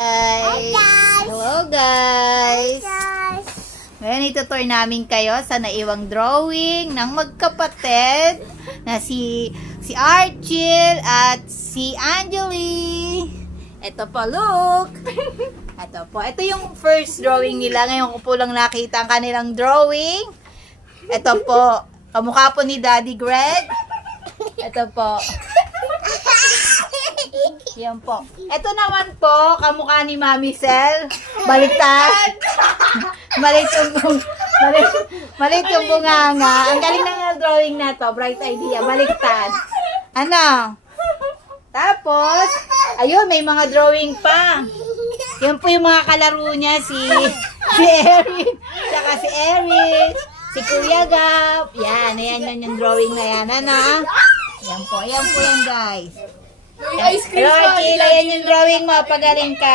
Hi guys! Hello guys! Ngayon itutour namin kayo sa naiwang drawing ng magkapatid na si Archil at si Angeli. Ito po, look! Ito po. Ito yung first drawing nila. Ngayon ko po lang nakita ang kanilang drawing. Ito po. Kamukha po ni Daddy Greg. Ito po. Yan po. Ito naman po, kamukha ni Mami Sel. Baliktad. Malit yung bunganga. Ang galing na drawing na to. Bright idea. Baliktad. Ano? Tapos, ayun, may mga drawing pa. Yan po yung mga kalaro niya. Si Eric. Saka si Eric. Si Kuya Gap. Yan yung drawing na yan. Ano? Yan po yan guys. May ice cream Pero pa. yan yung drawing mo. Pagaling ka.